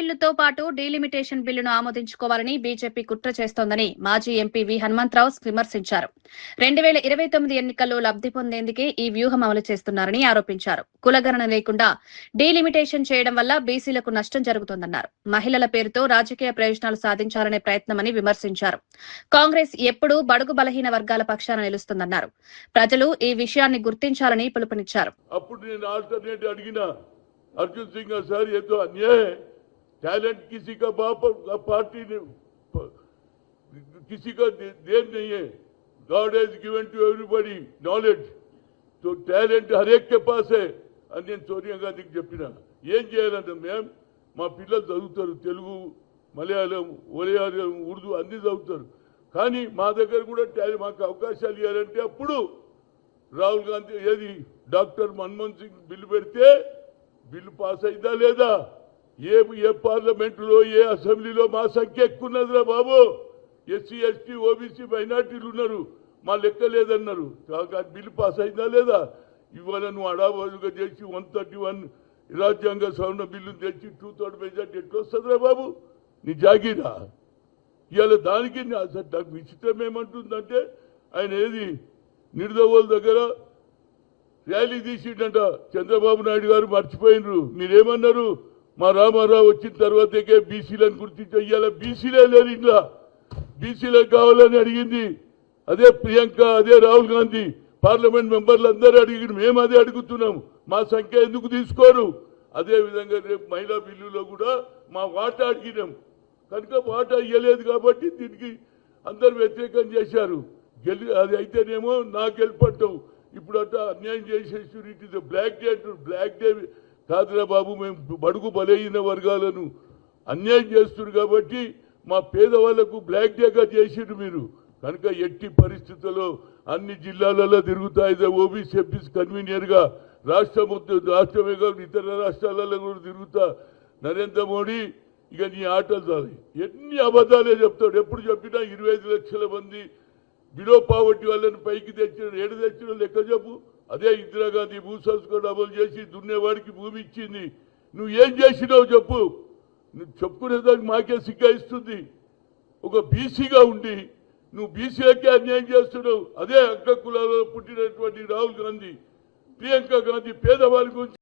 బిల్లుతో పాటు డీలిమిటేషన్ బిల్లును ఆమోదించుకోవాలని బీజేపీ కుట్ర చేస్తోందని మాజీ ఎంపీ వి హనుమంతరావు విమర్శించారు. 2029 ఎన్నికల్లో లబ్ధి పొందేందుకే ఈ వ్యూహం అమలు చేస్తున్నారని ఆరోపించారు. కులగణన లేకుండా డీలిమిటేషన్ చేయడం వల్ల బీసీలకు నష్టం జరుగుతోందన్నారు. మహిళల పేరుతో రాజకీయ ప్రయోజనాలు సాధించాలనే ప్రయత్నమని విమర్శించారు. కాంగ్రెస్ ఎప్పుడూ బడుగు బలహీన వర్గాల పక్షాన నిలుస్తుందన్నారు. ప్రజలు ఈ విషయాన్ని గుర్తించాలని పిలుపునిచ్చారు. अर्जुन सिंह सर, ये तो अन्याय है। टैलेंट किसी का बाप पार्टी ने किसी का देन नहीं है। God has given to everybody knowledge, तो टैलेंट हर एक के पास है అని నేను సోనియా గాంధీకి చెప్పిన. ఏం చేయాలంటే మేము మా పిల్లలు చదువుతారు, తెలుగు, మలయాళం, ఒలియాళం, ఉర్దూ అన్ని చదువుతారు. కానీ మా దగ్గర కూడా మాకు అవకాశాలు ఇవ్వాలంటే అప్పుడు రాహుల్ గాంధీ ఏది డాక్టర్ మన్మోహన్ సింగ్ బిల్లు పెడితే బిల్లు పాస్ అయిందా లేదా? ఏ పార్లమెంటులో ఏ అసెంబ్లీలో మా సంఖ్య ఎక్కున్నదిరా బాబు. ఎస్సీ ఎస్టీ ఓబీసీ మైనార్టీలు ఉన్నారు, మా లెక్క లేదన్నారు. బిల్లు పాస్ అయిందా లేదా? ఇవాళ నువ్వు అడాబోదుగా చేసి 131 రాజ్యాంగ సవరణ బిల్లు తెచ్చి 2/3 మెజార్టీ ఎట్లా వస్తుందిరా బాబు? నీ జాగీరా. ఇవాళ దానికి నాకు విచిత్రం ఏమంటుందంటే ఆయన ఏది నిడదవోలు దగ్గర ర్యాలీ తీసిండంట. చంద్రబాబు నాయుడు గారు మర్చిపోయినరు. మీరేమన్నారు? మా రామారావు వచ్చిన తర్వాతకే బీసీలను గుర్తించాల. బీసీలే లేరు, ఇంట్లో బీసీలకు కావాలని అడిగింది అదే ప్రియాంక, అదే రాహుల్ గాంధీ, పార్లమెంట్ మెంబర్లు అందరూ అడిగిన. మేము అదే అడుగుతున్నాం, మా సంఖ్య ఎందుకు తీసుకోరు? అదే విధంగా రేపు మహిళా బిల్లులో కూడా మా వాటా అడిగినాం. కనుక వాటా ఇవ్వలేదు కాబట్టి దీనికి అందరు వ్యతిరేకం చేశారు. అది అయితేనేమో నా గెలుపంటావు. ఇప్పుడు అట్ట అన్యాయం చేసేసి ఇట్ ఇస్ బ్లాక్ డే అంటారు. బ్లాక్ డే కాదురా బాబు, మేము బడుగు బలహీన వర్గాలను అన్యాయం చేస్తున్నారు కాబట్టి మా పేదవాళ్లకు బ్లాక్ డేగా చేసిరు మీరు. కనుక ఎట్టి పరిస్థితుల్లో అన్ని జిల్లాలలో తిరుగుతాయి. ఓబీసీ ఎంపీస్ కన్వీనియర్గా రాష్ట్రమే కాదు ఇతర రాష్ట్రాలలో కూడా తిరుగుతా. నరేంద్ర మోడీ ఇక నీ ఆటలు చాలు. ఎన్ని అబద్ధాలే చెప్తాడు. ఎప్పుడు చెప్పినా 25 లక్షల మంది బిలో పావర్టీ వాళ్ళని పైకి తెచ్చిన, ఏడు తెచ్చిన లెక్క చెప్పు. అదే ఇందిరాగాంధీ భూ సంస్కరణ అమలు చేసి దున్నేవాడికి భూమి ఇచ్చింది. నువ్వు ఏం చేసినావు చెప్పు. నువ్వు చెప్పుకునేదానికి మాకే సిగ్గాయిస్తుంది. ఒక బీసీగా ఉండి నువ్వు బీసీలకే అన్యాయం చేస్తున్నావు. అదే అగ్ర కులాలలో పుట్టినటువంటి రాహుల్ గాంధీ, ప్రియాంక గాంధీ పేదవాళ్ళ గురించి